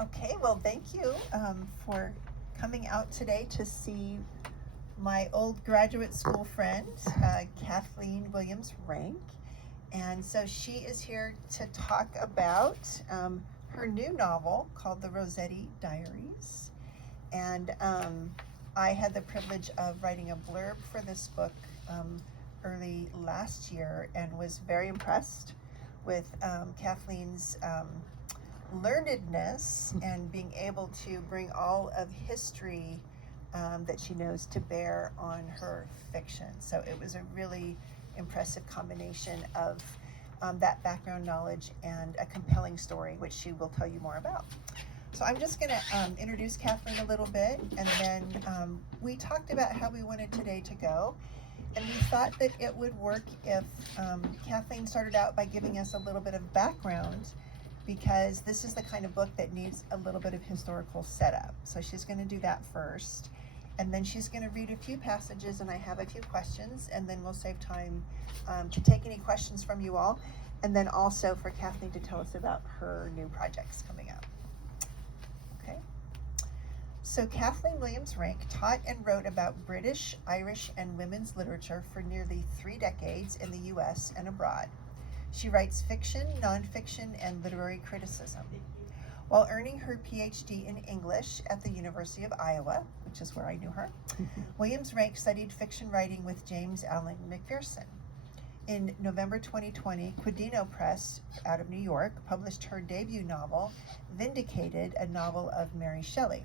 Okay, well, thank you for coming out today to see my old graduate school friend, Kathleen Williams Renk. And so she is here to talk about her new novel called the ROSSETTI Diaries. And I had the privilege of writing a blurb for this book early last year and was very impressed with Kathleen's learnedness and being able to bring all of history that she knows to bear on her fiction. So it was a really impressive combination of that background knowledge and a compelling story, which she will tell you more about. So I'm just going to introduce Kathleen a little bit, and then we talked about how we wanted today to go. And we thought that it would work if Kathleen started out by giving us a little bit of background, because this is the kind of book that needs a little bit of historical setup. So she's going to do that first, and then she's going to read a few passages, and I have a few questions, and then we'll save time to take any questions from you all, and then also for Kathleen to tell us about her new projects coming up. Okay. So Kathleen Williams Renk taught and wrote about British, Irish, and women's literature for nearly 3 decades in the U.S. and abroad. She writes fiction, nonfiction, and literary criticism. While earning her PhD in English at the University of Iowa, which is where I knew her, Williams Renk studied fiction writing with James Allen McPherson. In November 2020, Quidino Press out of New York published her debut novel, Vindicated, a novel of Mary Shelley,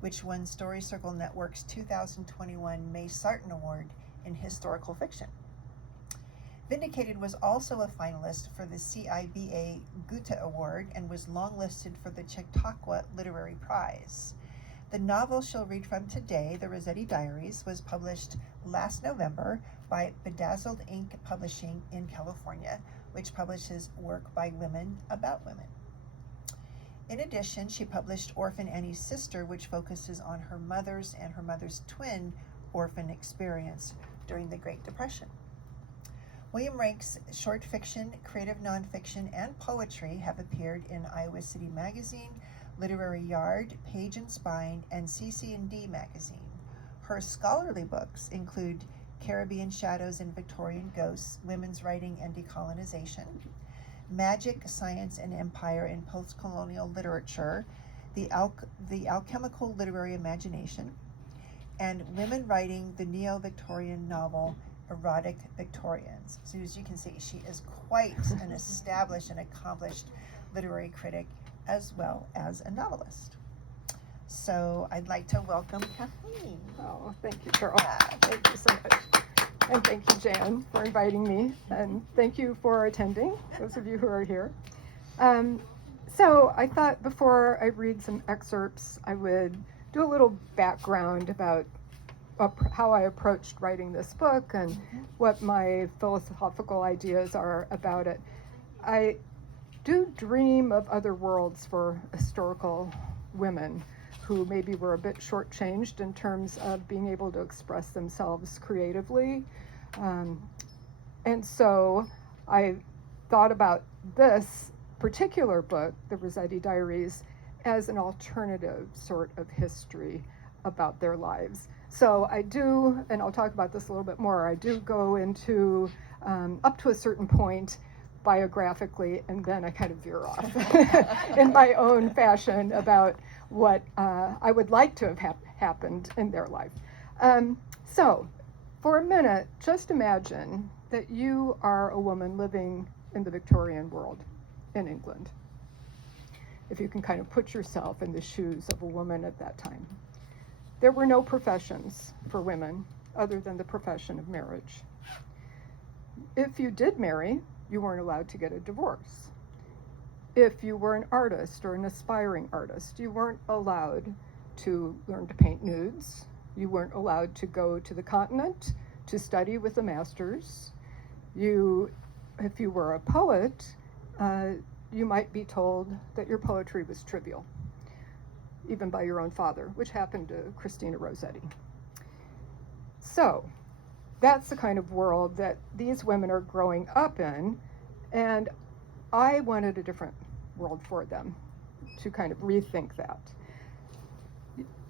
which won Story Circle Network's 2021 May Sarton Award in Historical Fiction. Vindicated was also a finalist for the CIBA Goethe Award and was longlisted for the Chautauqua Literary Prize. The novel she'll read from today, The ROSSETTI Diaries, was published last November by Bedazzled Ink Publishing in California, which publishes work by women about women. In addition, she published Orphan Annie's Sister, which focuses on her mother's and her mother's twin orphan experience during the Great Depression. William Renk's short fiction, creative nonfiction, and poetry have appeared in Iowa City Magazine, Literary Yard, Page and Spine, and CC&D Magazine. Her scholarly books include Caribbean Shadows and Victorian Ghosts, Women's Writing and Decolonization, Magic, Science, and Empire in Postcolonial Literature, The Alchemical Literary Imagination, and Women Writing the Neo-Victorian Novel, Erotic Victorians. So as you can see, she is quite an established and accomplished literary critic as well as a novelist. So I'd like to welcome Kathleen. Oh, thank you, Carol. Thank you so much. And thank you, Jan, for inviting me. And thank you for attending, those of you who are here. So I thought before I read some excerpts, I would do a little background about how I approached writing this book and what my philosophical ideas are about it. I do dream of other worlds for historical women who maybe were a bit shortchanged in terms of being able to express themselves creatively. And so I thought about this particular book, the ROSSETTI Diaries, as an alternative sort of history about their lives. So I do, and I'll talk about this a little bit more, I do go into, up to a certain point, biographically, and then I kind of veer off in my own fashion about what I would like to have happened in their life. So for a minute, just imagine that you are a woman living in the Victorian world in England, if you can kind of put yourself in the shoes of a woman at that time. There were no professions for women other than the profession of marriage. If you did marry, you weren't allowed to get a divorce. If you were an artist or an aspiring artist, you weren't allowed to learn to paint nudes. You weren't allowed to go to the continent to study with a master's. If you were a poet, you might be told that your poetry was trivial, even by your own father, which happened to Christina Rossetti. So that's the kind of world that these women are growing up in, and I wanted a different world for them. kind of rethink that.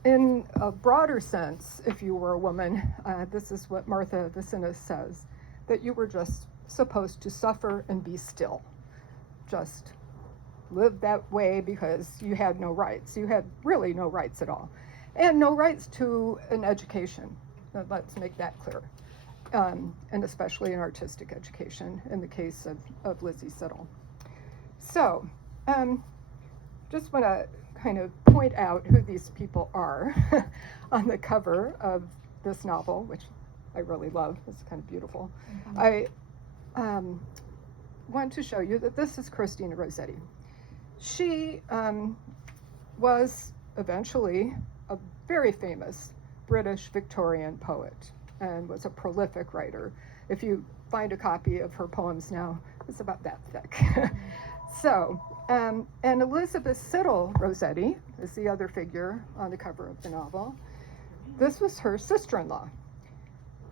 In a broader sense, if you were a woman, this is what Martha Vicinis says, that you were just supposed to suffer and be still. Just live that way because you had no rights. You had really no rights at all. And no rights to an education. Let's make that clear. And especially an artistic education in the case of Lizzie Siddall. So, just want to kind of point out who these people are on the cover of this novel, which I really love. It's kind of beautiful. Mm-hmm. I want to show you that this is Christina Rossetti. She was eventually a very famous British Victorian poet and was a prolific writer. If you find a copy of her poems now, it's about that thick. So, and Elizabeth Siddall Rossetti is the other figure on the cover of the novel. This was her sister-in-law.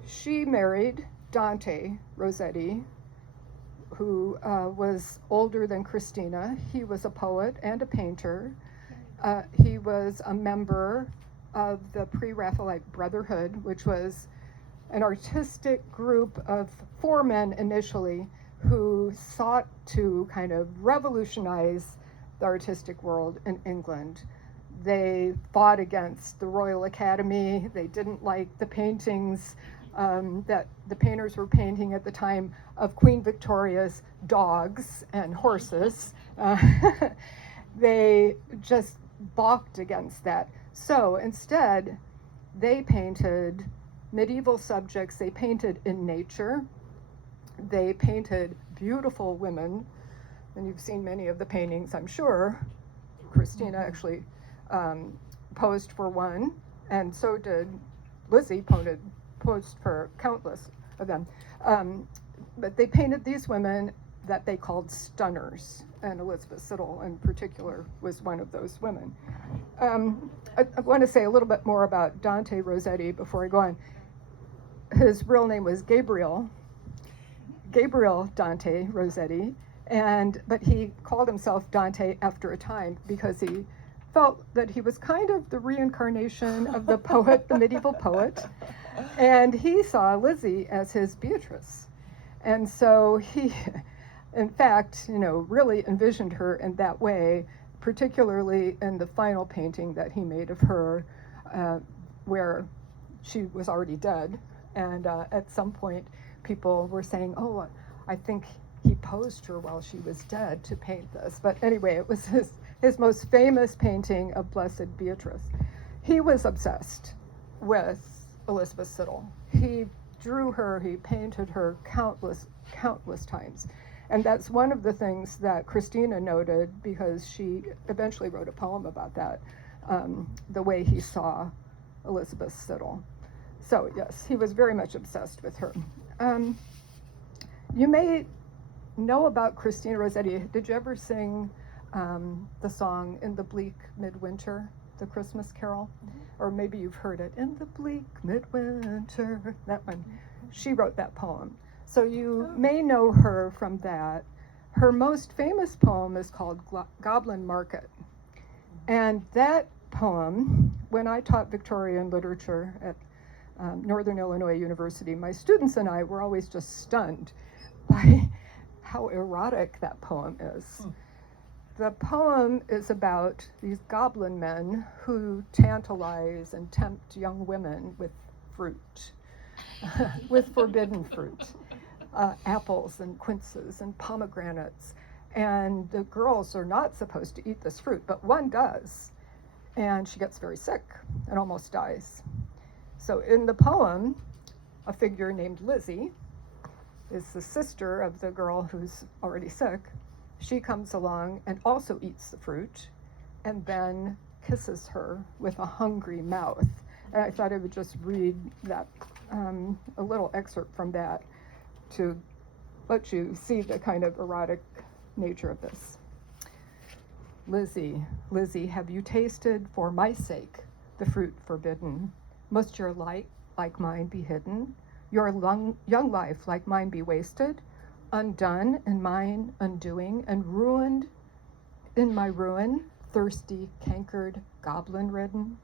She married Dante Rossetti, who was older than Christina. He was a poet and a painter. He was a member of the Pre-Raphaelite Brotherhood, which was an artistic group of 4 men initially who sought to kind of revolutionize the artistic world in England. They fought against the Royal Academy. They didn't like the paintings that the painters were painting at the time of Queen Victoria's dogs and horses. They just balked against that. So instead, they painted medieval subjects. They painted in nature. They painted beautiful women, and you've seen many of the paintings, I'm sure. Christina actually posed for one, and so did Lizzie, posed for countless of them. But they painted these women that they called stunners, and Elizabeth Siddall in particular was one of those women. I want to say a little bit more about Dante Rossetti before I go on. His real name was Gabriel Dante Rossetti, but he called himself Dante after a time because he felt that he was kind of the reincarnation of the poet, the medieval poet, and he saw Lizzie as his Beatrice. And so he, in fact, really envisioned her in that way, particularly in the final painting that he made of her, where she was already dead. And at some point, people were saying, oh, I think he posed her while she was dead to paint this. But anyway, it was his most famous painting of Blessed Beatrice. He was obsessed with Elizabeth Siddall. He drew her, he painted her countless times. And that's one of the things that Christina noted, because she eventually wrote a poem about that, the way he saw Elizabeth Siddall. So yes, he was very much obsessed with her. You may know about Christina Rossetti. Did you ever sing the song In the Bleak Midwinter, the Christmas Carol? Or maybe you've heard it, In the Bleak Midwinter, that one. She wrote that poem. So you may know her from that. Her most famous poem is called Goblin Market. And that poem, when I taught Victorian literature at Northern Illinois University, my students and I were always just stunned by how erotic that poem is. The poem is about these goblin men who tantalize and tempt young women with fruit, with forbidden fruit, apples and quinces and pomegranates. And the girls are not supposed to eat this fruit, but one does. And she gets very sick and almost dies. So in the poem, a figure named Lizzie is the sister of the girl who's already sick. She comes along and also eats the fruit and then kisses her with a hungry mouth. And I thought I would just read that, a little excerpt from that to let you see the kind of erotic nature of this. Lizzie, Lizzie, have you tasted for my sake the fruit forbidden? Must your light like mine be hidden? Your young life like mine be wasted? Undone in mine undoing, and ruined in my ruin, thirsty, cankered, goblin-ridden.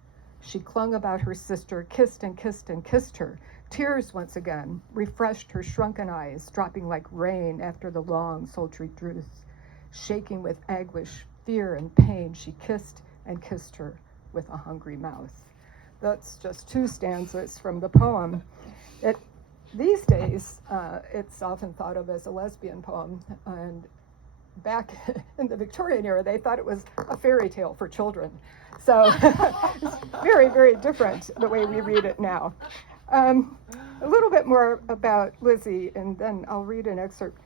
She clung about her sister, kissed and kissed and kissed her. Tears once again refreshed her shrunken eyes, dropping like rain after the long, sultry truth. Shaking with anguish, fear, and pain, she kissed and kissed her with a hungry mouth. That's just 2 stanzas from the poem. These days, it's often thought of as a lesbian poem, and back in the Victorian era, they thought it was a fairy tale for children. So it's very, very different the way we read it now. A little bit more about Lizzie, and then I'll read an excerpt.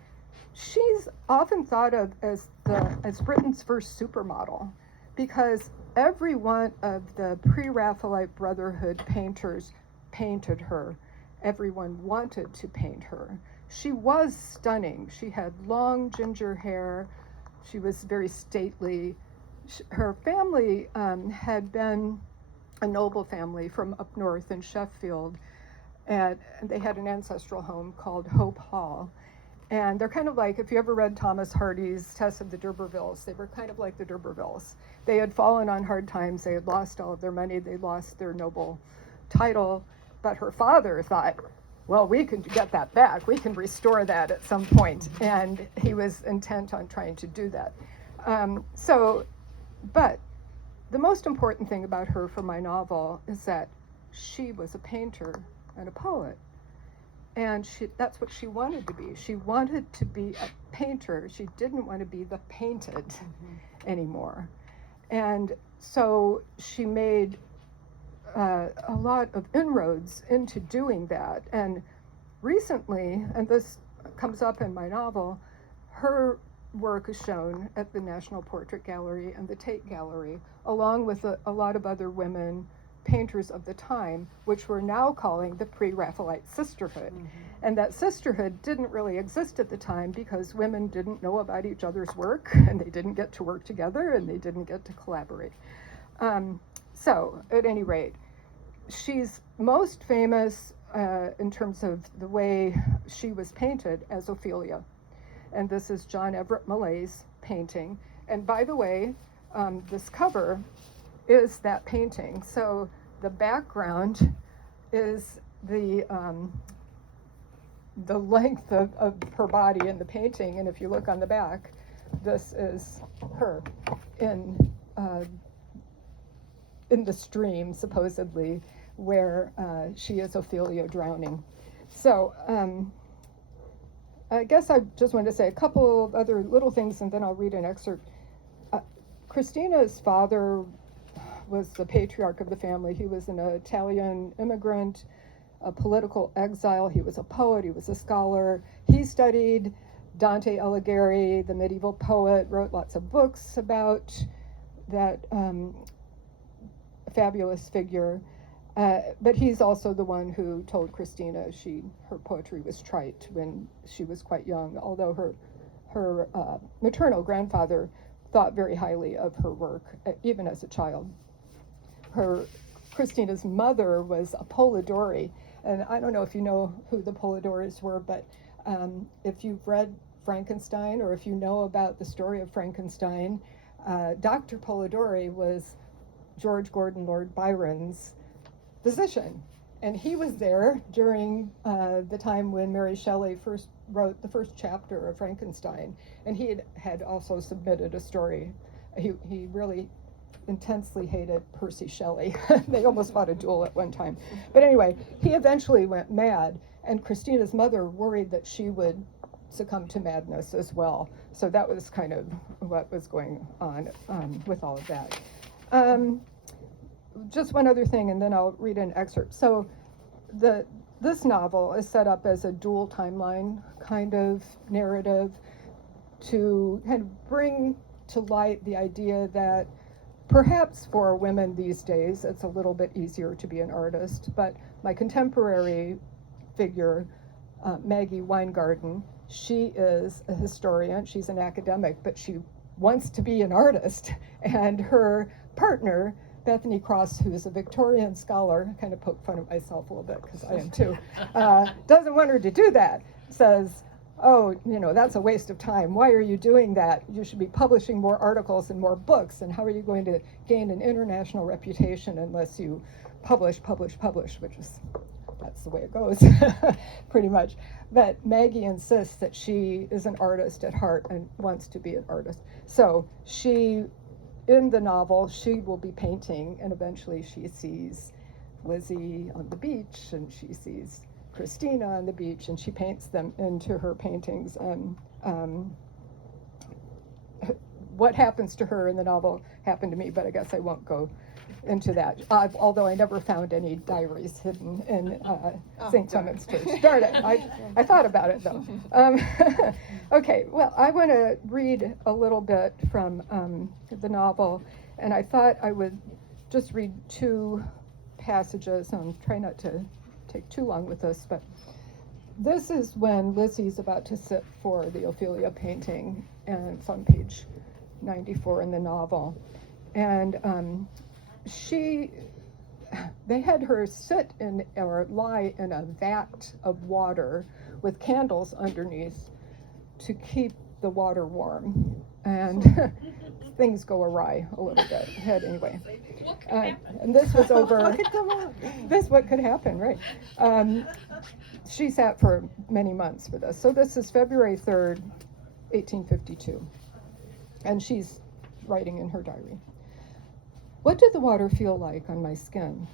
She's often thought of as Britain's first supermodel, because every one of the pre-Raphaelite Brotherhood painters painted her. Everyone wanted to paint her. She was stunning. She had long ginger hair. She was very stately. Her family had been a noble family from up north in Sheffield, and they had an ancestral home called Hope Hall. And they're kind of like, if you ever read Thomas Hardy's Tess of the D'Urbervilles, they were kind of like the D'Urbervilles. They had fallen on hard times. They had lost all of their money. They lost their noble title. But her father thought, well, we can get that back. We can restore that at some point. And he was intent on trying to do that. But the most important thing about her for my novel is that she was a painter and a poet. And that's what she wanted to be. She wanted to be a painter. She didn't want to be the painted anymore. And so she made a lot of inroads into doing that. And recently, and this comes up in my novel, her work is shown at the National Portrait Gallery and the Tate Gallery, along with a lot of other women painters of the time, which we're now calling the pre-Raphaelite sisterhood. And that sisterhood didn't really exist at the time because women didn't know about each other's work, and they didn't get to work together, and they didn't get to collaborate. So, at any rate, she's most famous in terms of the way she was painted as Ophelia. And this is John Everett Millay's painting. And by the way, this cover is that painting. So the background is the length of her body in the painting. And if you look on the back, this is her in the stream, supposedly, where she is Ophelia drowning. So I guess I just wanted to say a couple of other little things, and then I'll read an excerpt. Christina's father was the patriarch of the family. He was an Italian immigrant, a political exile. He was a poet. He was a scholar. He studied Dante Alighieri, the medieval poet, wrote lots of books about that fabulous figure. But he's also the one who told Christina her poetry was trite when she was quite young, although her maternal grandfather thought very highly of her work, even as a child. Christina's mother was a Polidori, and I don't know if you know who the Polidoris were, but if you've read Frankenstein, or if you know about the story of Frankenstein, Dr. Polidori was George Gordon Lord Byron's physician, and he was there during the time when Mary Shelley first wrote the first chapter of Frankenstein, and he had also submitted a story. He really intensely hated Percy Shelley. They almost fought a duel at one time. But anyway, he eventually went mad, and Christina's mother worried that she would succumb to madness as well. So that was kind of what was going on with all of that. Just one other thing, and then I'll read an excerpt. So this novel is set up as a dual timeline kind of narrative to kind of bring to light the idea that perhaps for women these days it's a little bit easier to be an artist, but my contemporary figure, Maggie Weingarten, she is a historian, she's an academic, but she wants to be an artist, and her partner, Bethany Cross, who is a Victorian scholar, I kind of poke fun at myself a little bit because I am too, doesn't want her to do that, says, oh, that's a waste of time. Why are you doing that? You should be publishing more articles and more books. And how are you going to gain an international reputation unless you publish, which is, that's the way it goes, pretty much. But Maggie insists that she is an artist at heart and wants to be an artist. So in the novel, she will be painting, and eventually she sees Lizzie on the beach, and she sees Christina on the beach, and she paints them into her paintings. And what happens to her in the novel happened to me, but I guess I won't go into that. Although I never found any diaries hidden in St. Clement's Church. Darn it! I thought about it though. Okay, well, I want to read a little bit from the novel, and I thought I would just read 2 passages. I'm trying not to take too long with this, but this is when Lizzie's about to sit for the Ophelia painting, and it's on page 94 in the novel. And they had her sit in or lie in a vat of water with candles underneath to keep the water warm. And things go awry a little bit. Anyway, and this was over. This what could happen, right? She sat for many months for this. So this is February 3rd, 1852, and she's writing in her diary. What did the water feel like on my skin?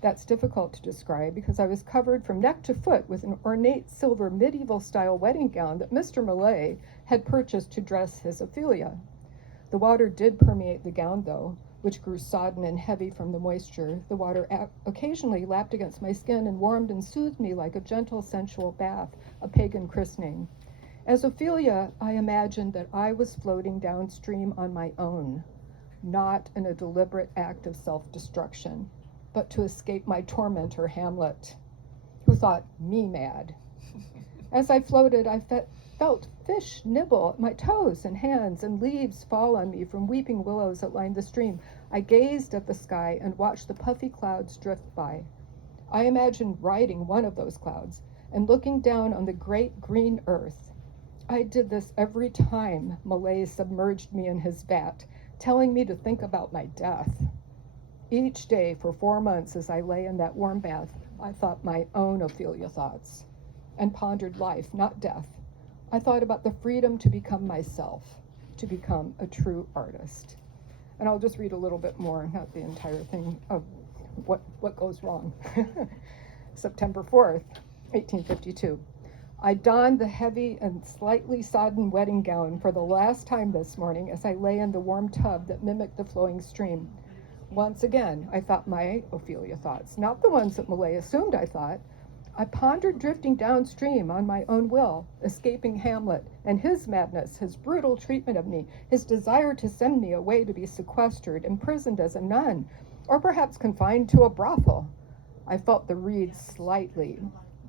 That's difficult to describe because I was covered from neck to foot with an ornate silver medieval-style wedding gown that Mr. Millay had purchased to dress his Ophelia. The water did permeate the gown, though, which grew sodden and heavy from the moisture. The water occasionally lapped against my skin and warmed and soothed me like a gentle, sensual bath, a pagan christening. As Ophelia, I imagined that I was floating downstream on my own, not in a deliberate act of self-destruction, but to escape my tormentor Hamlet, who thought me mad. As I floated, I felt fish nibble at my toes and hands, and leaves fall on me from weeping willows that lined the stream. I gazed at the sky and watched the puffy clouds drift by. I imagined riding one of those clouds and looking down on the great green earth. I did this every time Millay submerged me in his vat, telling me to think about my death. Each day for 4 months as I lay in that warm bath, I thought my own Ophelia thoughts and pondered life, not death. I thought about the freedom to become myself, to become a true artist. And I'll just read a little bit more, not the entire thing, of what goes wrong. September 4th, 1852. I donned the heavy and slightly sodden wedding gown for the last time this morning as I lay in the warm tub that mimicked the flowing stream. Once again, I thought my Ophelia thoughts, not the ones that Millay assumed I thought. I pondered drifting downstream on my own will, escaping Hamlet and his madness, his brutal treatment of me, his desire to send me away to be sequestered, imprisoned as a nun, or perhaps confined to a brothel. I felt the reeds slightly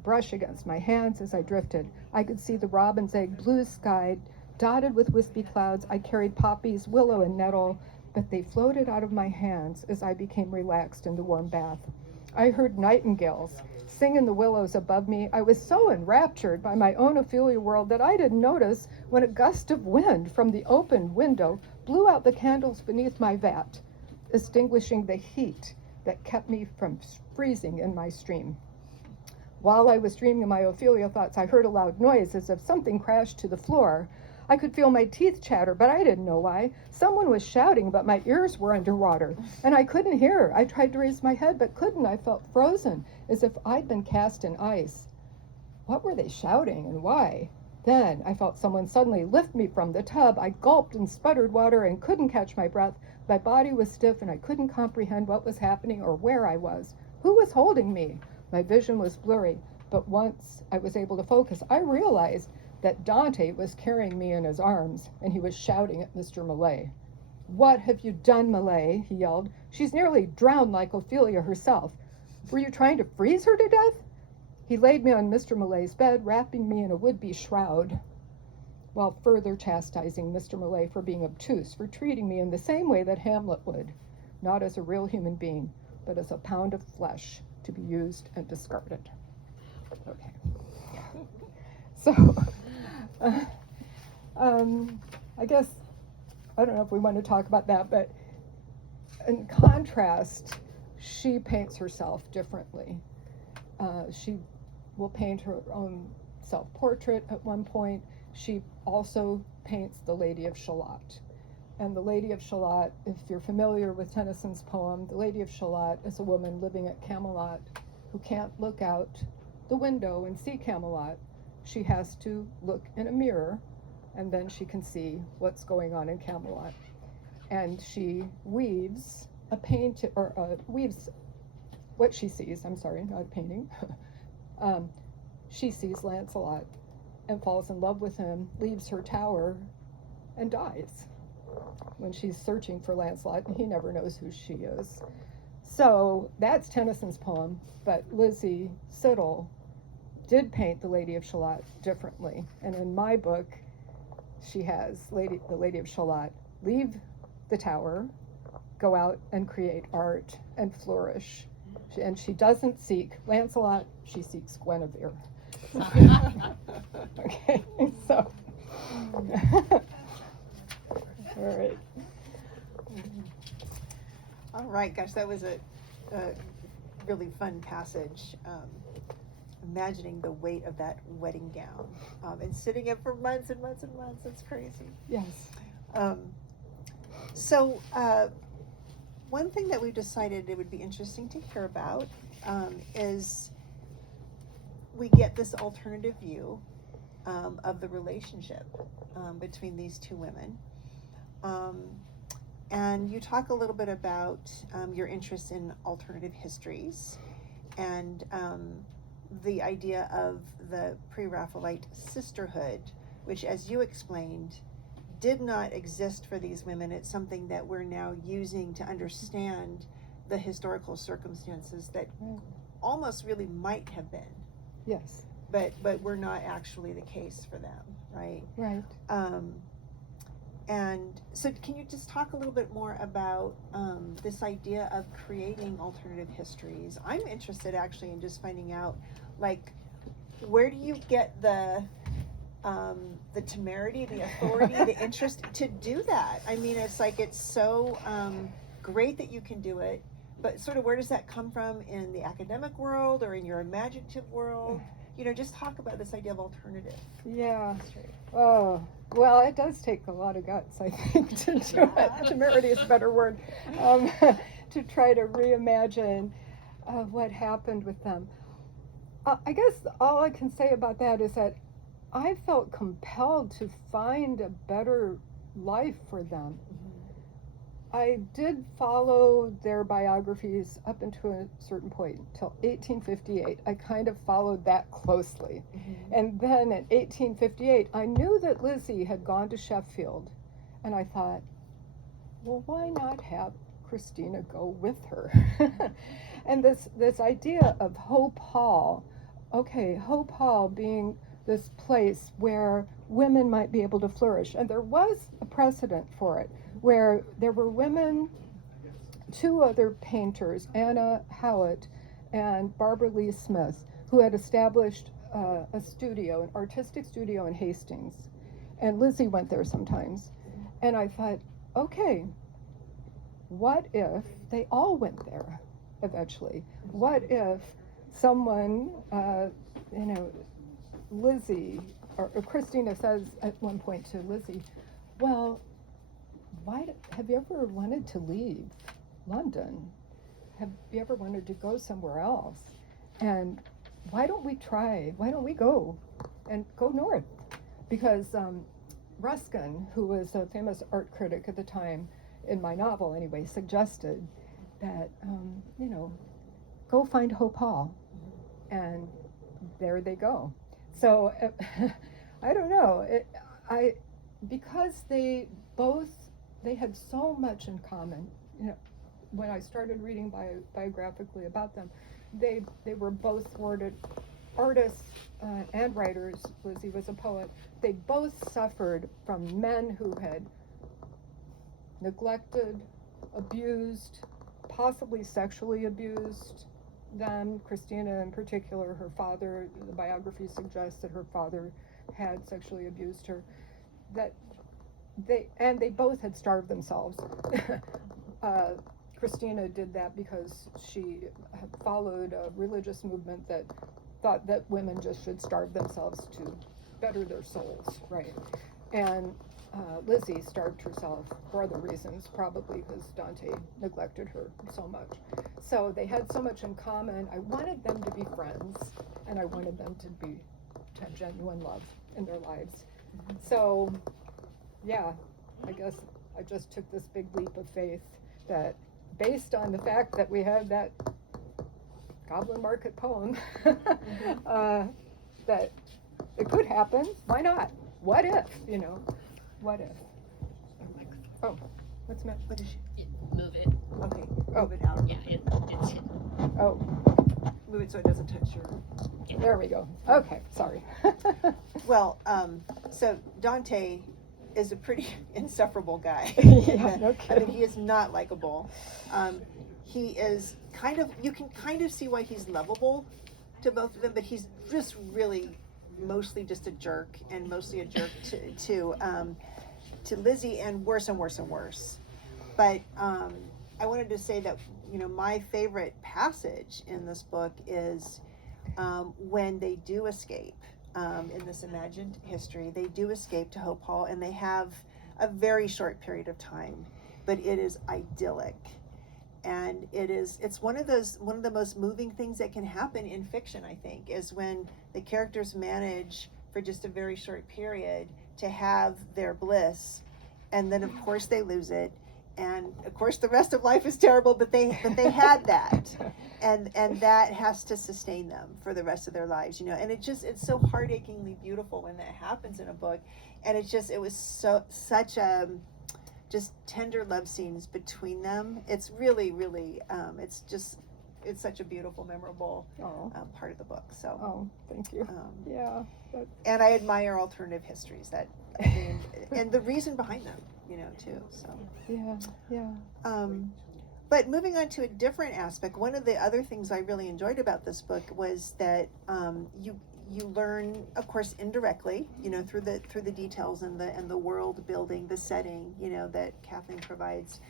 brush against my hands as I drifted. I could see the robin's egg blue sky dotted with wispy clouds. I carried poppies, willow, and nettle, but they floated out of my hands as I became relaxed in the warm bath. I heard nightingales sing in the willows above me. I was so enraptured by my own Ophelia world that I didn't notice when a gust of wind from the open window blew out the candles beneath my vat, extinguishing the heat that kept me from freezing in my stream. While I was dreaming my Ophelia thoughts, I heard a loud noise as if something crashed to the floor. I could feel my teeth chatter, but I didn't know why. Someone was shouting, but my ears were underwater, and I couldn't hear. I tried to raise my head, but couldn't. I felt frozen, as if I'd been cast in ice. What were they shouting, and why? Then I felt someone suddenly lift me from the tub. I gulped and sputtered water and couldn't catch my breath. My body was stiff, and I couldn't comprehend what was happening or where I was. Who was holding me? My vision was blurry, but once I was able to focus, I realized that Dante was carrying me in his arms, and he was shouting at Mr. Millay. "What have you done, Millay?" he yelled. "She's nearly drowned like Ophelia herself. Were you trying to freeze her to death?" He laid me on Mr. Millay's bed, wrapping me in a would-be shroud, while further chastising Mr. Millay for being obtuse, for treating me in the same way that Hamlet would, not as a real human being, but as a pound of flesh to be used and discarded. Okay. So, I guess, I don't know if we want to talk about that, but in contrast, she paints herself differently. She will paint her own self-portrait at one point. She also paints the Lady of Shalott. And the Lady of Shalott, if you're familiar with Tennyson's poem, the Lady of Shalott is a woman living at Camelot who can't look out the window and see Camelot. She has to look in a mirror, and then she can see what's going on in Camelot. And she weaves weaves what she sees. I'm sorry, not a painting. She sees Lancelot and falls in love with him, leaves her tower, and dies when she's searching for Lancelot, and he never knows who she is. So that's Tennyson's poem, but Lizzie Siddall did paint the Lady of Shalott differently. And in my book, she has the Lady of Shalott leave the tower, go out and create art and flourish. And she doesn't seek Lancelot, she seeks Guinevere. Okay, so. All right. All right, gosh, that was a really fun passage. Imagining the weight of that wedding gown and sitting in for months and months and months. It's crazy. Yes. So one thing that we've decided it would be interesting to hear about is we get this alternative view of the relationship between these two women. And you talk a little bit about your interest in alternative histories and the idea of the pre-Raphaelite sisterhood, which, as you explained, did not exist for these women. It's something that we're now using to understand the historical circumstances that almost really might have been. Yes. But were not actually the case for them, right? Right. And so can you just talk a little bit more about this idea of creating alternative histories? I'm interested actually in just finding out, like, where do you get the temerity, the authority, the interest to do that? I mean, it's like, it's so great that you can do it, but sort of where does that come from in the academic world or in your imaginative world? You know, just talk about this idea of alternative. Yeah. Oh, well, it does take a lot of guts, I think, to do it. Temerity is a better word. To try to reimagine what happened with them. I guess all I can say about that is that I felt compelled to find a better life for them. I did follow their biographies up until a certain point, till 1858. I kind of followed that closely. And then in 1858, I knew that Lizzie had gone to Sheffield, and I thought, well, why not have Christina go with her? And this idea of Hope Hall, okay, Hope Hall being this place where women might be able to flourish. And there was a precedent for it, where there were women, two other painters, Anna Howitt and Barbara Lee Smith, who had established a studio, an artistic studio in Hastings. And Lizzie went there sometimes. And I thought, okay, what if they all went there eventually? What if someone, Lizzie, or Christina says at one point to Lizzie, well, have you ever wanted to leave London? Have you ever wanted to go somewhere else? And why don't we go and go north? Because Ruskin, who was a famous art critic at the time, in my novel anyway, suggested that, go find Hope Hall. And there they go. So, I don't know, because they had so much in common. When I started reading biographically about them, they were both thwarted artists and writers. Lizzie was a poet. They both suffered from men who had neglected, abused, possibly sexually abused them. Christina in particular, her father, the biography suggests that her father had sexually abused her, that they both had starved themselves. Christina did that because she had followed a religious movement that thought that women just should starve themselves to better their souls, right? And Lizzie starved herself for other reasons, probably because Dante neglected her so much. So they had so much in common. I wanted them to be friends, and I wanted them to have genuine love in their lives. So, yeah, I guess I just took this big leap of faith that, based on the fact that we had that Goblin Market poem, that it could happen. Why not? What if, what if? Oh, what's meant? What is she? Move it. Okay, move it out. Yeah, it's hidden. Oh, Move it so it doesn't touch your. there we go. Okay, sorry. Well, so Dante is a pretty insufferable guy. Yeah, no I kidding. mean, he is not likable. He is you can kind of see why he's lovable to both of them, but he's just really mostly just a jerk, and mostly a jerk to Lizzie, and worse and worse and worse. But I wanted to say that, my favorite passage in this book is when they do escape. In this imagined history, they do escape to Hope Hall, and they have a very short period of time, but it is idyllic, and it's one of the most moving things that can happen in fiction, I think, is when the characters manage for just a very short period to have their bliss, and then of course they lose it, and of course the rest of life is terrible, but they had that. And that has to sustain them for the rest of their lives, and it's so heartachingly beautiful when that happens in a book. And it was such a just tender love scenes between them. It's really, really, it's such a beautiful, memorable part of the book. So, Oh, thank you. Yeah. and I admire alternative histories and the reason behind them, too. So, Yeah. But moving on to a different aspect, one of the other things I really enjoyed about this book was that you learn, of course, indirectly, through the details and the world building, the setting, that Kathleen provides,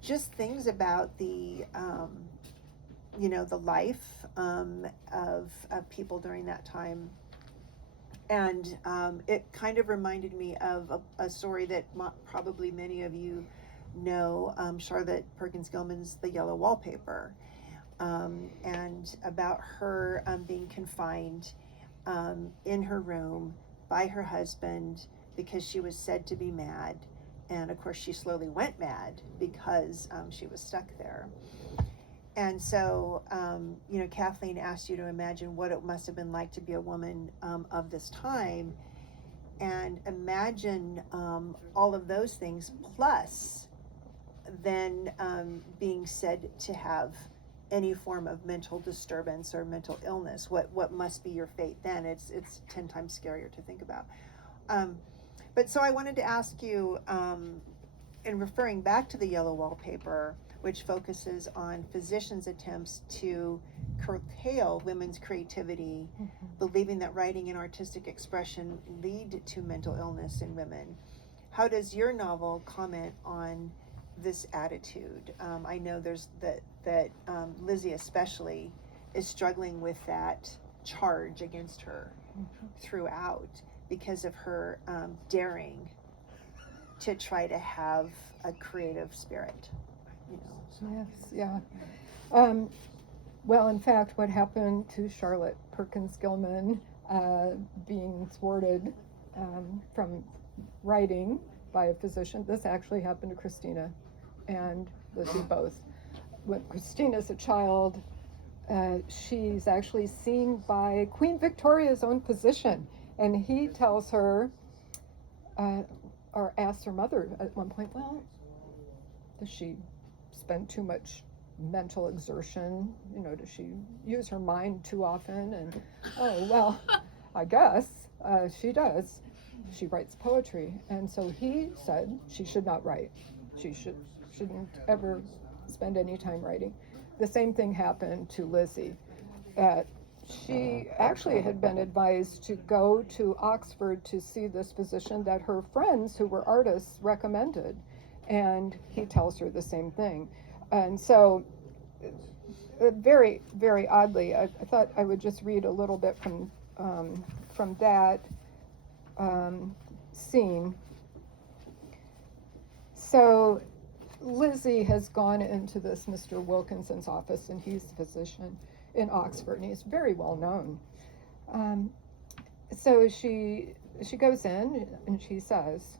just things about the life of people during that time. And it kind of reminded me of a story that probably many of you know, Charlotte Perkins Gilman's The Yellow Wallpaper, and about her being confined in her room by her husband because she was said to be mad. And of course she slowly went mad because she was stuck there. And so, Kathleen asked you to imagine what it must have been like to be a woman of this time, and imagine all of those things, plus then being said to have any form of mental disturbance or mental illness. What must be your fate then? It's 10 times scarier to think about. But so I wanted to ask you, in referring back to The Yellow Wallpaper, which focuses on physicians' attempts to curtail women's creativity, believing that writing and artistic expression lead to mental illness in women. How does your novel comment on this attitude? I know there's that Lizzie especially is struggling with that charge against her throughout because of her daring to try to have a creative spirit. Yes, yeah. Well, in fact, what happened to Charlotte Perkins Gilman being thwarted from writing by a physician, this actually happened to Christina and Lizzie both. When Christina's a child, she's actually seen by Queen Victoria's own physician, and he tells her, or asks her mother at one point, well, does she spend too much mental exertion? Does she use her mind too often? And, oh, well, I guess she does. She writes poetry. And so he said she should not write. She shouldn't ever spend any time writing. The same thing happened to Lizzie. she actually had been advised to go to Oxford to see this physician that her friends who were artists recommended, and he tells her the same thing. And so very, very oddly, I thought I would just read a little bit from that scene. So Lizzie has gone into this Mr. Wilkinson's office, and he's the physician in Oxford, and he's very well known. So she goes in, and she says,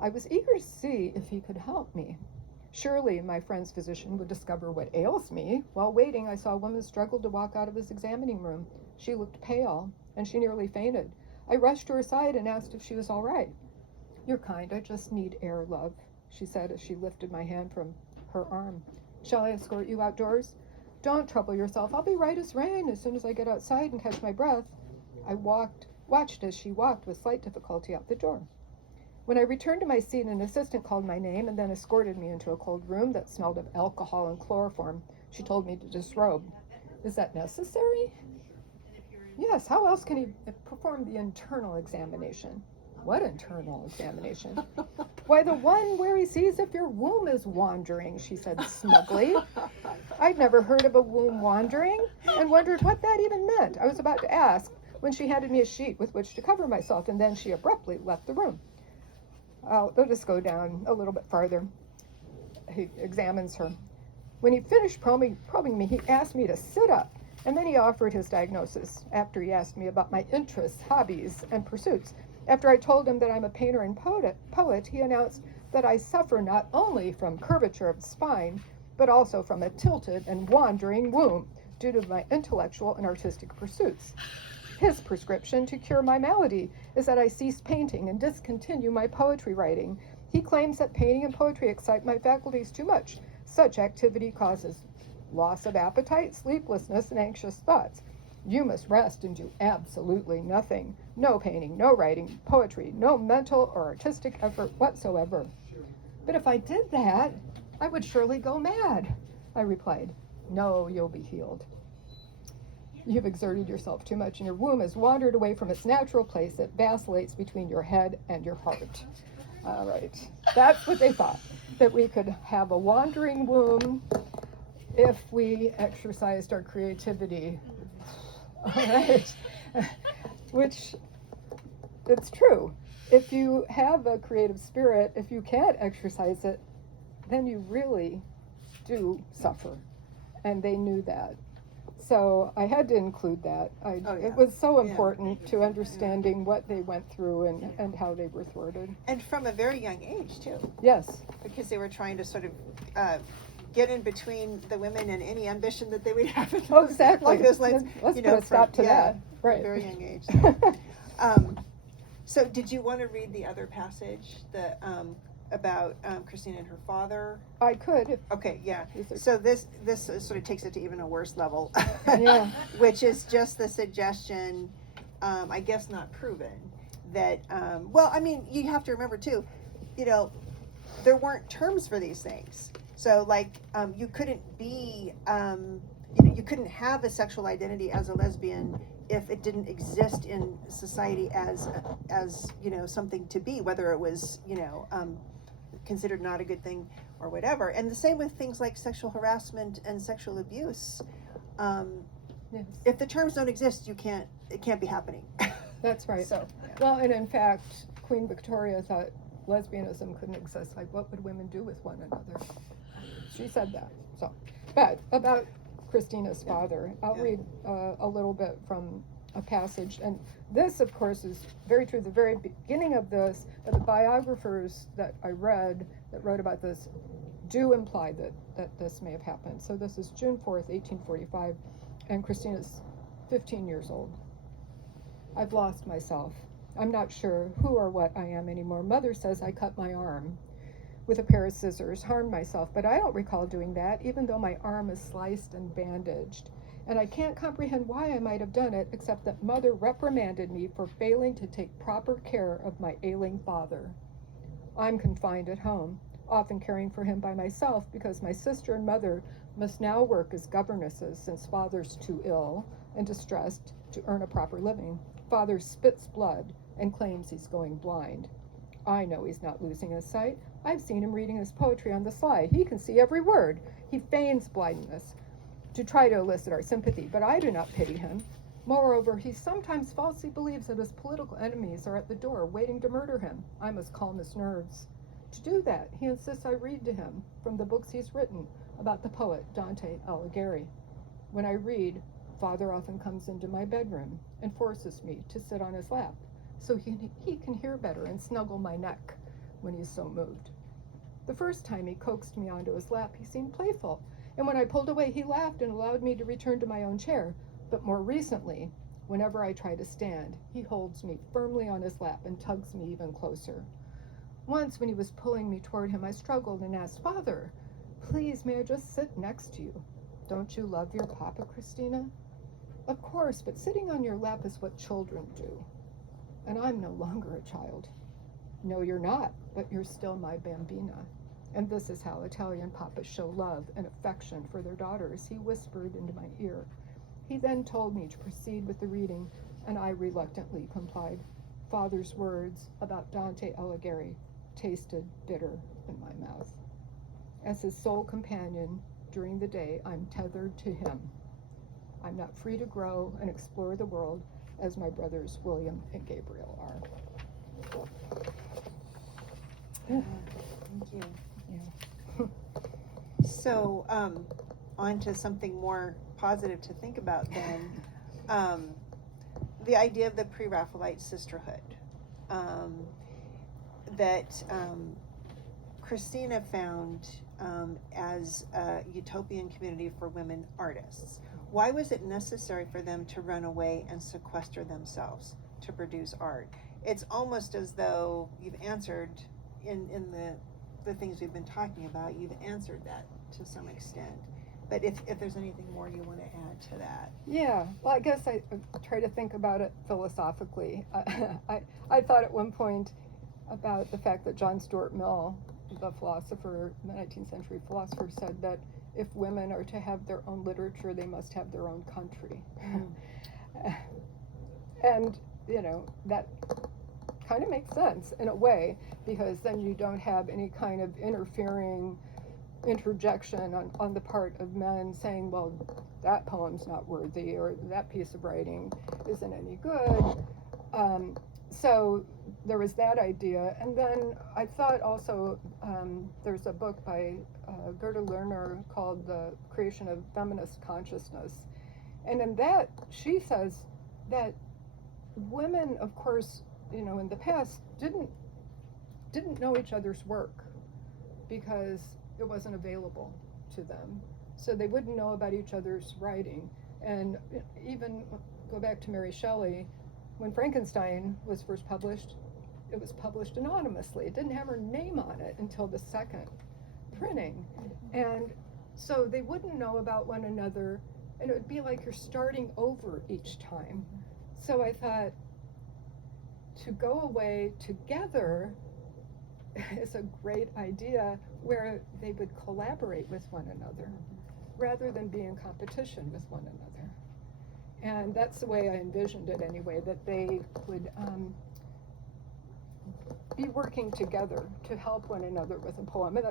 "I was eager to see if he could help me. Surely my friend's physician would discover what ails me." While waiting, I saw a woman struggle to walk out of his examining room. She looked pale, and she nearly fainted. I rushed to her side and asked if she was all right. "You're kind. I just need air, love," she said as she lifted my hand from her arm. "Shall I escort you outdoors?" "Don't trouble yourself. I'll be right as rain as soon as I get outside and catch my breath." I watched as she walked with slight difficulty out the door. When I returned to my seat, an assistant called my name and then escorted me into a cold room that smelled of alcohol and chloroform. She told me to disrobe. "Is that necessary?" "Yes, how else can he perform the internal examination?" "What internal examination?" "Why, the one where he sees if your womb is wandering," she said smugly. I'd never heard of a womb wandering and wondered what that even meant. I was about to ask when she handed me a sheet with which to cover myself, and then she abruptly left the room. I'll just go down a little bit farther. He examines her. When he finished probing me, he asked me to sit up, and then he offered his diagnosis. After he asked me about my interests, hobbies, and pursuits. After I told him that I'm a painter and poet, he announced that I suffer not only from curvature of the spine, but also from a tilted and wandering womb due to my intellectual and artistic pursuits. His prescription to cure my malady is that I cease painting and discontinue my poetry writing. He claims that painting and poetry excite my faculties too much. Such activity causes loss of appetite, sleeplessness, and anxious thoughts. You must rest and do absolutely nothing. No painting, no writing, poetry, no mental or artistic effort whatsoever. But if I did that, I would surely go mad, I replied. No, you'll be healed. You've exerted yourself too much, and your womb has wandered away from its natural place. It vacillates between your head and your heart. All right, that's what they thought, that we could have a wandering womb if we exercised our creativity. All right, which it's true. If you have a creative spirit, if you can't exercise it, then you really do suffer. And they knew that. So I had to include that. It was so important to understanding what they went through and how they were thwarted. And from a very young age, too. Yes. Because they were trying to sort of get in between the women and any ambition that they would have. Exactly. Like those lines, Let's put a stop to that. Right. From a very young age. So did you want to read the other passage about Christina and her father? I could. Okay, yeah. So this sort of takes it to even a worse level, Yeah. which is just the suggestion, I guess not proven, that, well, I mean, you have to remember too, there weren't terms for these things. So like, you couldn't be, you couldn't have a sexual identity as a lesbian if it didn't exist in society as something to be, whether it was, considered not a good thing or whatever. And the same with things like sexual harassment and sexual abuse. Yes. If the terms don't exist, it can't be happening. That's right. So, well, and in fact, Queen Victoria thought lesbianism couldn't exist. Like, what would women do with one another? She said that. So, but about Christina's father, I'll read a little bit from a passage. And this, of course, is very true. The very beginning of this, but the biographers that I read that wrote about this do imply that this may have happened. So this is June 4th, 1845, and Christina's 15 years old. I've lost myself. I'm not sure who or what I am anymore. Mother says I cut my arm with a pair of scissors, harmed myself, but I don't recall doing that, even though my arm is sliced and bandaged. And I can't comprehend why I might have done it, except that Mother reprimanded me for failing to take proper care of my ailing father. I'm confined at home, often caring for him by myself, because my sister and mother must now work as governesses since Father's too ill, and distressed to earn a proper living. Father spits blood and claims he's going blind. I know he's not losing his sight. I've seen him reading his poetry on the sly. He can see every word. He feigns blindness to try to elicit our sympathy, but I do not pity him. Moreover, he sometimes falsely believes that his political enemies are at the door waiting to murder him. I must calm his nerves. To do that, he insists I read to him from the books he's written about the poet Dante Alighieri. When I read, Father often comes into my bedroom and forces me to sit on his lap so he can hear better and snuggle my neck when he's so moved. The first time he coaxed me onto his lap, he seemed playful, and when I pulled away, he laughed and allowed me to return to my own chair. But more recently, whenever I try to stand, he holds me firmly on his lap and tugs me even closer. Once, when he was pulling me toward him, I struggled and asked, Father, please, may I just sit next to you? Don't you love your papa, Christina? Of course, but sitting on your lap is what children do. And I'm no longer a child. No, you're not, but you're still my bambina. And this is how Italian papas show love and affection for their daughters, he whispered into my ear. He then told me to proceed with the reading, and I reluctantly complied. Father's words about Dante Alighieri tasted bitter in my mouth. As his sole companion during the day, I'm tethered to him. I'm not free to grow and explore the world as my brothers William and Gabriel are. Thank you. Yeah. So, on to something more positive to think about then. The idea of the pre-Raphaelite sisterhood that Christina found as a utopian community for women artists. Why was it necessary for them to run away and sequester themselves to produce art? It's almost as though you've answered in the things we've been talking about, you've answered that to some extent. But if there's anything more you want to add to that. Yeah, well, I guess I try to think about it philosophically. I thought at one point about the fact that John Stuart Mill, the philosopher, the 19th century philosopher, said that if women are to have their own literature, they must have their own country. And, you know, that kind of makes sense in a way, because then you don't have any kind of interjection on the part of men saying, well, that poem's not worthy, or that piece of writing isn't any good. So there was that idea. And then I thought also there's a book by Gerda Lerner called The Creation of Feminist Consciousness. And in that, she says that women, of course, you know, in the past didn't know each other's work because it wasn't available to them. So they wouldn't know about each other's writing. And even go back to Mary Shelley, when Frankenstein was first published, it was published anonymously. It didn't have her name on it until the second printing. And so they wouldn't know about one another, and it would be like you're starting over each time. So I thought, to go away together is a great idea, where they would collaborate with one another rather than be in competition with one another. And that's the way I envisioned it anyway, that they would be working together to help one another with a poem. And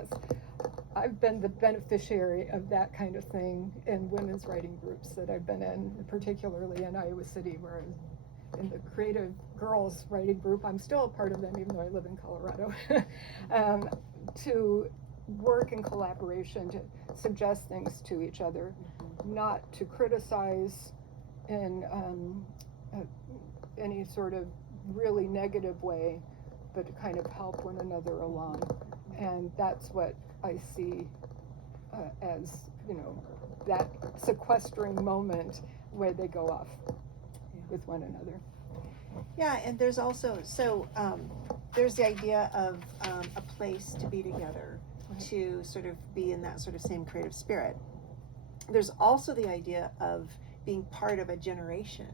I've been the beneficiary of that kind of thing in women's writing groups that I've been in, particularly in Iowa City, where I'm in the Creative Girls Writing Group. I'm still a part of them, even though I live in Colorado. To work in collaboration, to suggest things to each other, not to criticize in any sort of really negative way, but to kind of help one another along. And that's what I see as, you know, that sequestering moment where they go off with one another. Yeah, and there's also, there's the idea of a place to be together, to sort of be in that sort of same creative spirit. There's also the idea of being part of a generation.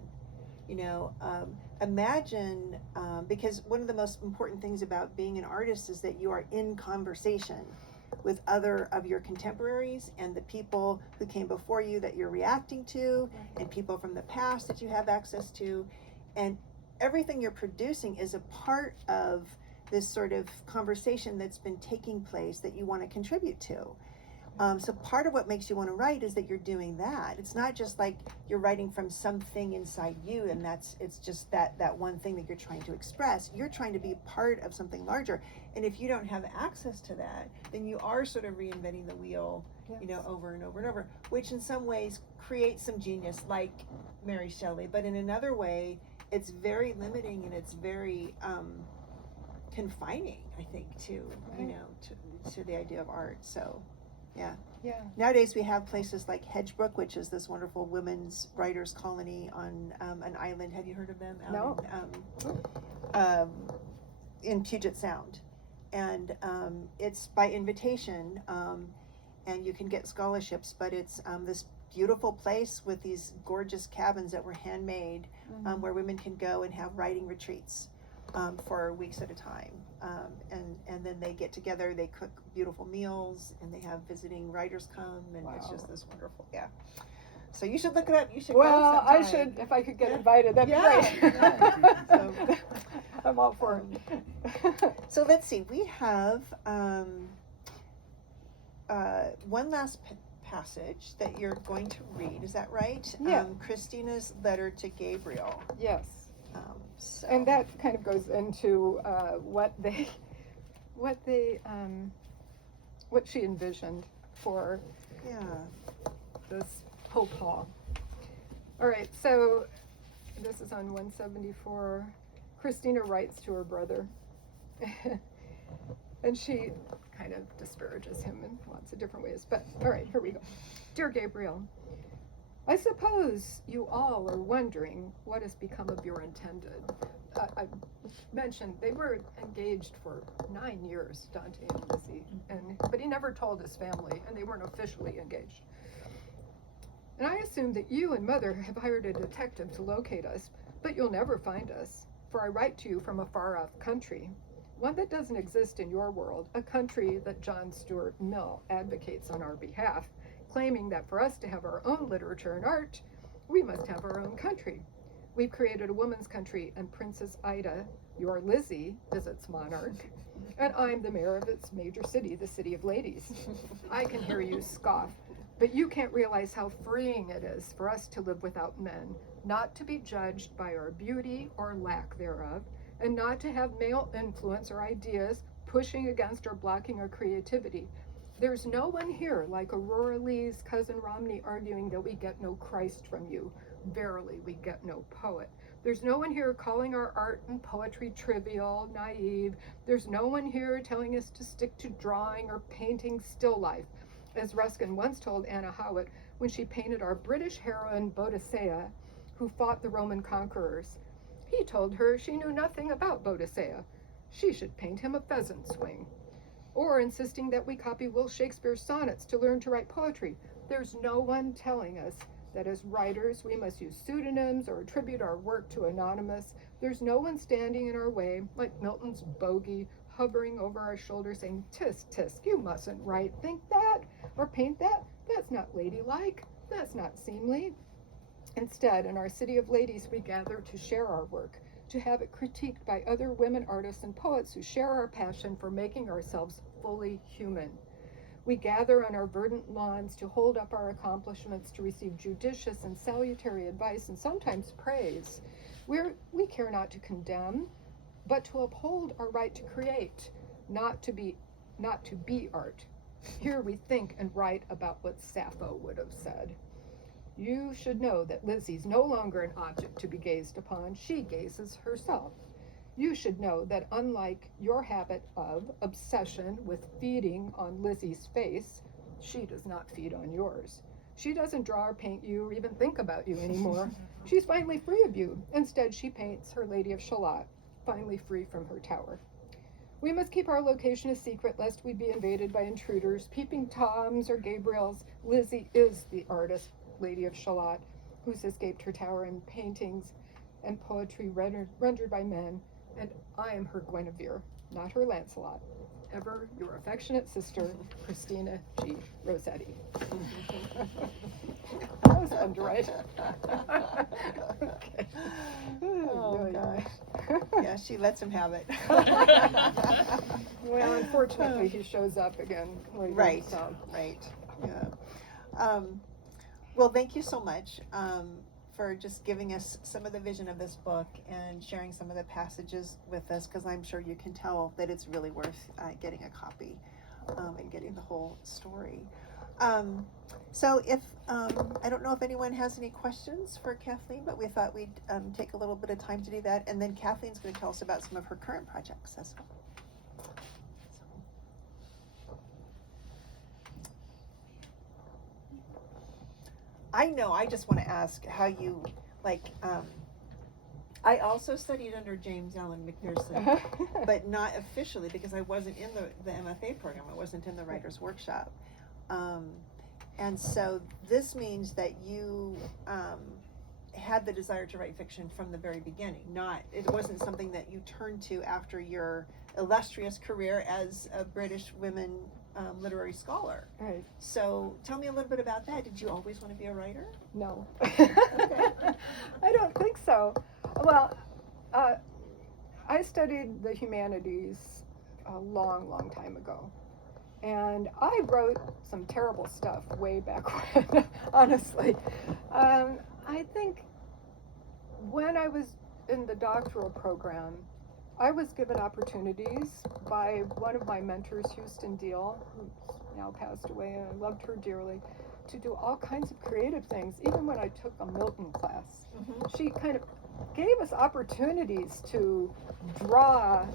You know, imagine, because one of the most important things about being an artist is that you are in conversation. with other of your contemporaries and the people who came before you that you're reacting to, and people from the past that you have access to. And everything you're producing is a part of this sort of conversation that's been taking place that you want to contribute to. So part of what makes you want to write is that you're doing that. It's not just like you're writing from something inside you, and it's just that one thing that you're trying to express. You're trying to be part of something larger. And if you don't have access to that, then you are sort of reinventing the wheel, over and over and over, which in some ways creates some genius, like Mary Shelley. But in another way, it's very limiting, and it's very confining, I think, to the idea of art. So. Yeah. Nowadays we have places like Hedgebrook, which is this wonderful women's writers colony on an island. Have you heard of them? In Puget Sound, and it's by invitation, and you can get scholarships. But it's this beautiful place with these gorgeous cabins that were handmade, where women can go and have writing retreats for weeks at a time. And then they get together, they cook beautiful meals, and they have visiting writers come, and It's just this wonderful, So you should look it up. You should. Well, I should, if I could get invited, that'd be great. So, I'm all for it. So let's see, we have one last passage that you're going to read. Is that right? Yeah. Christina's letter to Gabriel. Yes. So. And that kind of goes into what she envisioned for this Pope Hall. All right, so this is on 174. Christina writes to her brother, and she kind of disparages him in lots of different ways. But all right, here we go. Dear Gabriel, I suppose you all are wondering what has become of your intended. I mentioned they were engaged for 9 years, Dante and Lizzie, but he never told his family, and they weren't officially engaged. And I assume that you and Mother have hired a detective to locate us, but you'll never find us, for I write to you from a far-off country, one that doesn't exist in your world, a country that John Stuart Mill advocates on our behalf, claiming that for us to have our own literature and art, we must have our own country. We've created a woman's country, and Princess Ida, your Lizzie, is its monarch, and I'm the mayor of its major city, the City of Ladies. I can hear you scoff, but you can't realize how freeing it is for us to live without men, not to be judged by our beauty or lack thereof, and not to have male influence or ideas pushing against or blocking our creativity. There's no one here like Aurora Leigh's cousin Romney arguing that we get no Christ from you. Verily, we get no poet. There's no one here calling our art and poetry trivial, naive. There's no one here telling us to stick to drawing or painting still life. As Ruskin once told Anna Howitt when she painted our British heroine Boadicea, who fought the Roman conquerors. He told her she knew nothing about Boadicea. She should paint him a pheasant's wing. Or insisting that we copy Will Shakespeare's sonnets to learn to write poetry. There's no one telling us that as writers we must use pseudonyms or attribute our work to anonymous. There's no one standing in our way, like Milton's bogey, hovering over our shoulder saying, "Tisk, tisk, you mustn't write, think that, or paint that. That's not ladylike, that's not seemly." Instead, in our City of Ladies, we gather to share our work, to have it critiqued by other women artists and poets who share our passion for making ourselves fully human. We gather on our verdant lawns to hold up our accomplishments, to receive judicious and salutary advice, and sometimes praise. We care not to condemn, but to uphold our right to create, not to be art. Here we think and write about what Sappho would have said. You should know that Lizzie's no longer an object to be gazed upon. She gazes herself. You should know that unlike your habit of obsession with feeding on Lizzie's face, she does not feed on yours. She doesn't draw or paint you or even think about you anymore. She's finally free of you. Instead, she paints her Lady of Shalott, finally free from her tower. We must keep our location a secret lest we be invaded by intruders, peeping Toms or Gabriels. Lizzie is the artist, Lady of Shalott, who's escaped her tower in paintings and poetry rendered by men, and I am her Guinevere, not her Lancelot. ever, your affectionate sister, Christina G. Rossetti. That was fun to write. Okay. Oh, gosh. Yeah, she lets him have it. Well, unfortunately, he shows up again later. Right, So. right, yeah. Well, thank you so much for just giving us some of the vision of this book and sharing some of the passages with us, because I'm sure you can tell that it's really worth getting a copy and getting the whole story. So if, I don't know if anyone has any questions for Kathleen, but we thought we'd take a little bit of time to do that, and then Kathleen's going to tell us about some of her current projects as well. I know, I just want to ask how you, I also studied under James Allen McPherson, but not officially because I wasn't in the MFA program. I wasn't in the writer's workshop. And so this means that you had the desire to write fiction from the very beginning. It wasn't something that you turned to after your illustrious career as a British women literary scholar. Right. So tell me a little bit about that. Did you always want to be a writer? No. Okay. I don't think so. Well, I studied the humanities a long, long time ago. And I wrote some terrible stuff way back when, honestly. I think when I was in the doctoral program, I was given opportunities by one of my mentors, Houston Deal, who's now passed away, and I loved her dearly, to do all kinds of creative things. Even when I took a Milton class, she kind of gave us opportunities to draw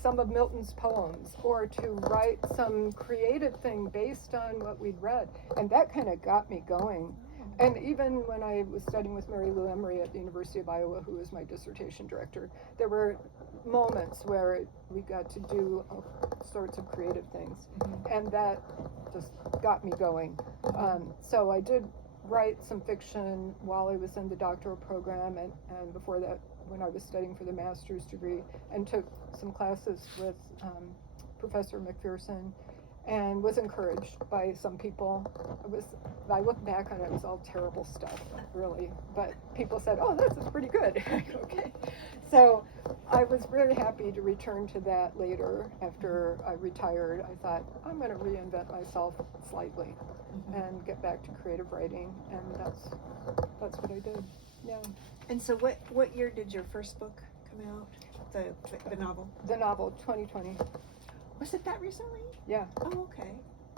some of Milton's poems, or to write some creative thing based on what we'd read. And that kind of got me going. And even when I was studying with Mary Lou Emery at the University of Iowa, who was my dissertation director, there were moments where we got to do all sorts of creative things. And that just got me going. So I did write some fiction while I was in the doctoral program, and before that, when I was studying for the master's degree, and took some classes with Professor McPherson, and was encouraged by some people. I look back on it, it was all terrible stuff, really. But people said, "Oh, this is pretty good." Okay. So I was very happy to return to that later after I retired. I thought, I'm going to reinvent myself slightly and get back to creative writing, and that's what I did. Yeah. And so what year did your first book come out? The novel? The novel, 2020. Was it that recently? Yeah. Oh, okay.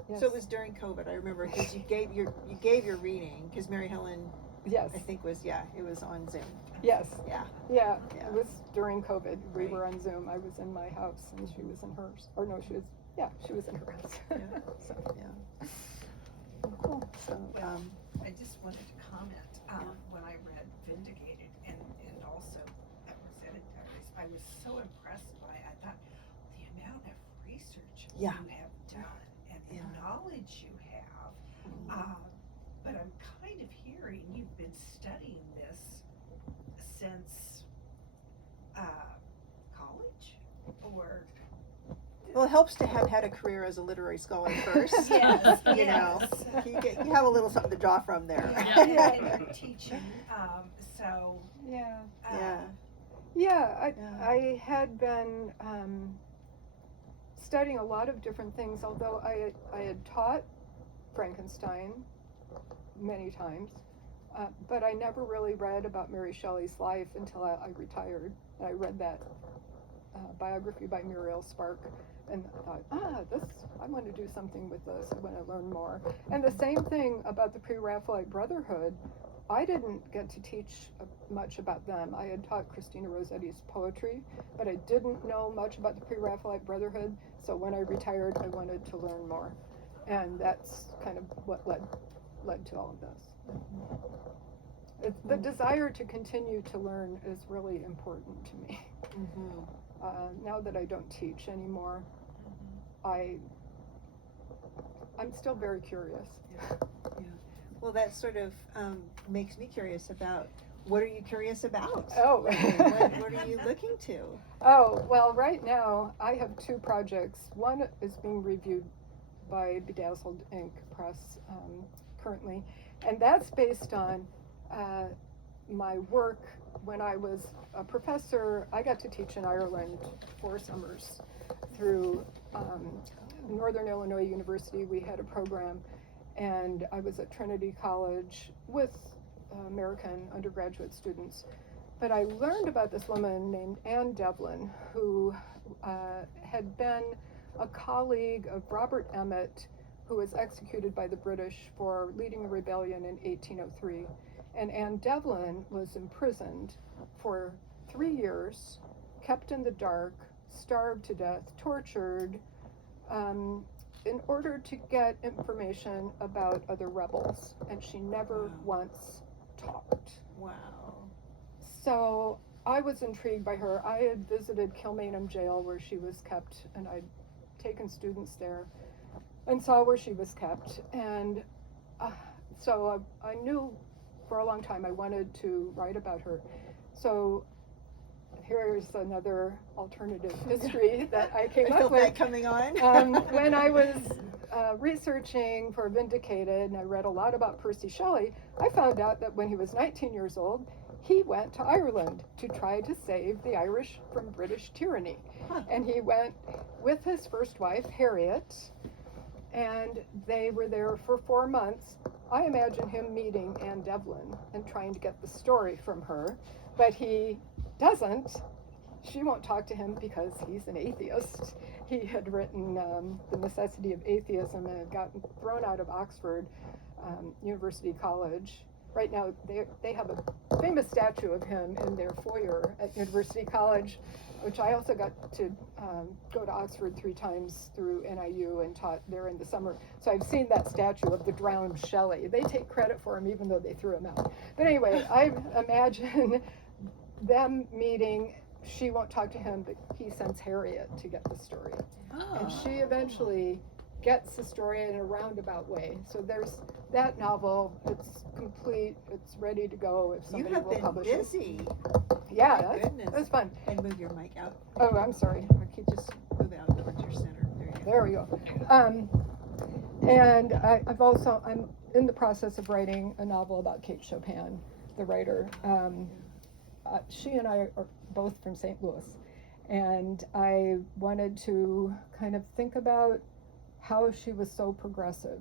Yes. So it was during COVID. I remember because you gave your reading, because Mary Helen, yes, I think it was on Zoom. Yes. Yeah. Yeah. Yeah. It was during COVID. We Right. were on Zoom. I was in my house and she was in hers. Or no, she was in her house. Yeah. So, Yeah. cool. So I just wanted to comment, when I read Vindicated and also at ROSSETTI Diaries, I was so impressed by, I thought, the amount of research Yeah. you have done and the knowledge you have. But I'm kind of hearing you've been studying this since college, or? well, it helps to have had a career as a literary scholar first. Yes, You know, you have a little something to draw from there. Yeah, and you're teaching, so. Yeah. Yeah. Yeah, I had been studying a lot of different things, although I had taught Frankenstein many times, but I never really read about Mary Shelley's life until I retired. And I read that biography by Muriel Spark, and thought, I want to do something with this. I want to learn more. And the same thing about the Pre-Raphaelite Brotherhood. I didn't get to teach much about them. I had taught Christina Rossetti's poetry, but I didn't know much about the Pre-Raphaelite Brotherhood. So when I retired, I wanted to learn more, and that's kind of what led to all of this. The desire to continue to learn is really important to me. Now that I don't teach anymore, I'm still very curious. Yeah. Well, that sort of makes me curious about what are you curious about? Oh. What are you looking to? Oh, well, right now I have two projects. One is being reviewed by Bedazzled Ink Press currently, and that's based on my work when I was a professor. I got to teach in Ireland 4 summers through Northern Illinois University. We had a program, and I was at Trinity College with American undergraduate students. But I learned about this woman named Anne Devlin, who had been a colleague of Robert Emmet, who was executed by the British for leading a rebellion in 1803. And Anne Devlin was imprisoned for 3 years, kept in the dark, starved to death, tortured, in order to get information about other rebels. And she never once talked. Wow. So I was intrigued by her. I had visited Kilmainham Jail where she was kept, and I'd taken students there and saw where she was kept. And so I knew for a long time I wanted to write about her. So here's another alternative history that I came up with. That coming on. When I was researching for Vindicated, and I read a lot about Percy Shelley, I found out that when he was 19 years old, he went to Ireland to try to save the Irish from British tyranny. Huh. And he went with his first wife, Harriet, and they were there for 4 months. I imagine him meeting Anne Devlin and trying to get the story from her, but he doesn't. She won't talk to him because he's an atheist. He had written The Necessity of Atheism and had gotten thrown out of Oxford University College. Right now, they have a famous statue of him in their foyer at University College, which I also got to go to Oxford 3 times through NIU and taught there in the summer. So I've seen that statue of the drowned Shelley. They take credit for him even though they threw him out. But anyway, I imagine them meeting. She won't talk to him, but he sends Harriet to get the story. Oh. And she eventually gets the story in a roundabout way. So there's that novel. It's complete. It's ready to go if somebody will publish it. You have been busy. Yeah, My goodness. that's fun. And move your mic out. Oh, I'm sorry. Okay, just move out towards your center. There you go. There we go. And I'm in the process of writing a novel about Kate Chopin, the writer. She and I are both from St. Louis, and I wanted to kind of think about how she was so progressive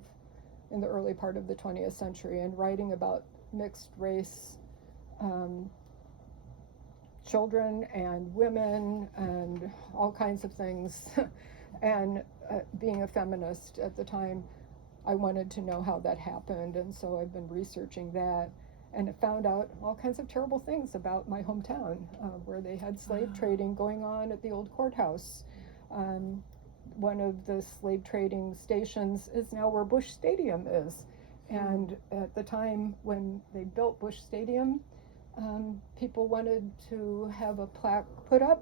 in the early part of the 20th century and writing about mixed race children and women and all kinds of things. And being a feminist at the time, I wanted to know how that happened, and so I've been researching that. And I found out all kinds of terrible things about my hometown, where they had slave trading going on at the old courthouse. One of the slave trading stations is now where Busch Stadium is. And at the time when they built Busch Stadium, people wanted to have a plaque put up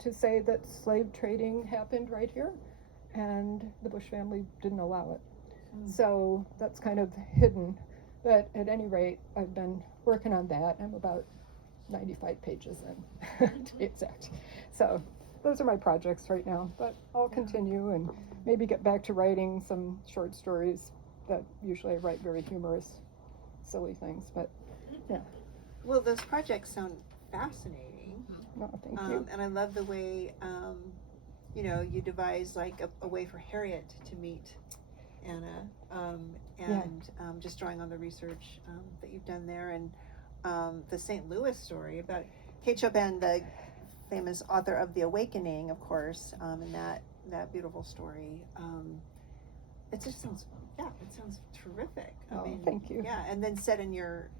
to say that slave trading happened right here, and the Bush family didn't allow it. So that's kind of hidden. But at any rate, I've been working on that. I'm about 95 pages in, to be exact. So those are my projects right now, but I'll continue and maybe get back to writing some short stories that usually I write very humorous, silly things, but yeah. Well, those projects sound fascinating. No, thank you. And I love the way, you devise like a way for Harriet to meet Anna, just drawing on the research that you've done there, and the St. Louis story about Kate Chopin, the famous author of The Awakening, of course, and that beautiful story. It just sounds, it sounds terrific. I mean, thank you. Yeah, and then set in your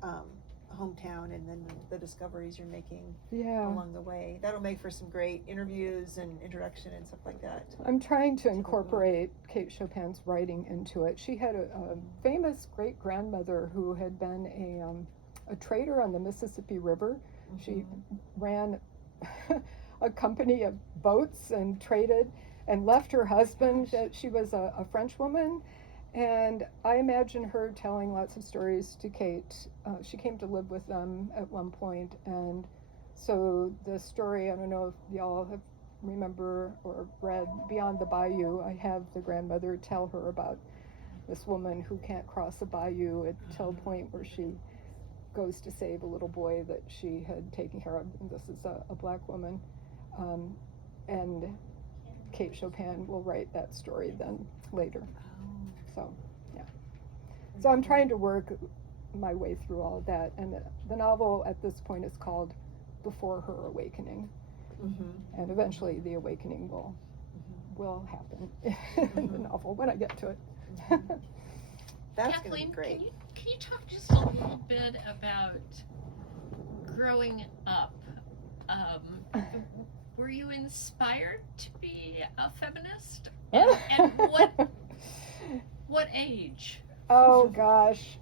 hometown, and then the discoveries you're making along the way. That'll make for some great interviews and introduction and stuff like that. I'm trying to incorporate Kate Chopin's writing into it. She had a famous great-grandmother who had been a trader on the Mississippi River. Mm-hmm. She ran a company of boats and traded and left her husband. She was a French woman, And I imagine her telling lots of stories to Kate. She came to live with them at one point, and so the story, I don't know if y'all have remember or read Beyond the Bayou. I have the grandmother tell her about this woman who can't cross a bayou until a point where she goes to save a little boy that she had taken care of, and this is a black woman. And Kate Chopin will write that story then later. So, yeah. So I'm trying to work my way through all of that, and the novel at this point is called Before Her Awakening. Mm-hmm. And eventually the awakening will happen in the novel when I get to it. That's Kathleen, going to be great. Can you talk just a little bit about growing up? Were you inspired to be a feminist? And what age? Oh gosh,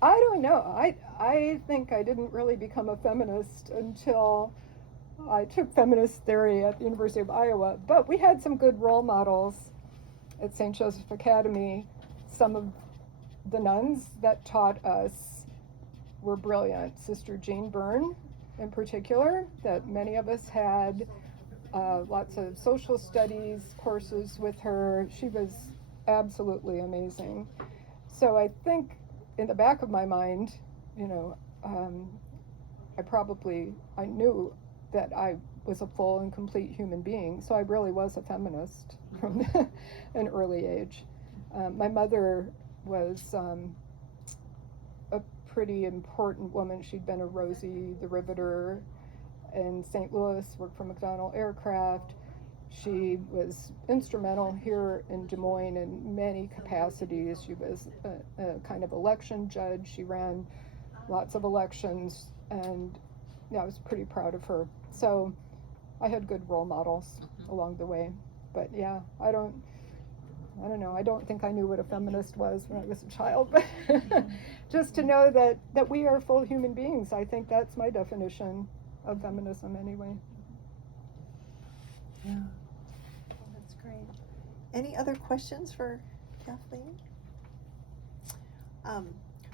I don't know. I think I didn't really become a feminist until I took feminist theory at the University of Iowa, but we had some good role models at St. Joseph Academy. Some of the nuns that taught us were brilliant. Sister Jean Byrne, in particular, that many of us had lots of social studies courses with her. She was absolutely amazing. So I think in the back of my mind, you know, I knew that I was a full and complete human being. So I really was a feminist from an early age. My mother was a pretty important woman. She'd been a Rosie the Riveter in St. Louis, worked for McDonnell Aircraft. She was instrumental here in Des Moines in many capacities. She was a kind of election judge. She ran lots of elections, and I was pretty proud of her. So I had good role models along the way. But yeah, I don't know. I don't think I knew what a feminist was when I was a child, but just to know that we are full human beings, I think that's my definition of feminism anyway. Yeah, that's great. Any other questions for Kathleen?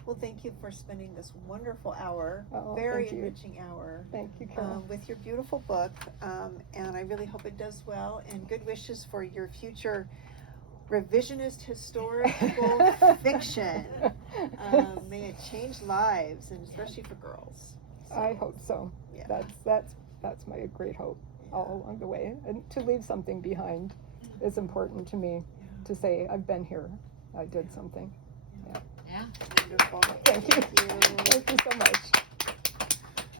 Well, thank you for spending this wonderful hour, very enriching hour. Thank you, Carol. With your beautiful book, and I really hope it does well, and good wishes for your future revisionist historical fiction. May it change lives, and especially for girls. So, I hope so. Yeah. That's my great hope all along the way. And to leave something behind is important to me, to say I've been here, I did something. Yeah. Wonderful. Thank you. Thank you so much.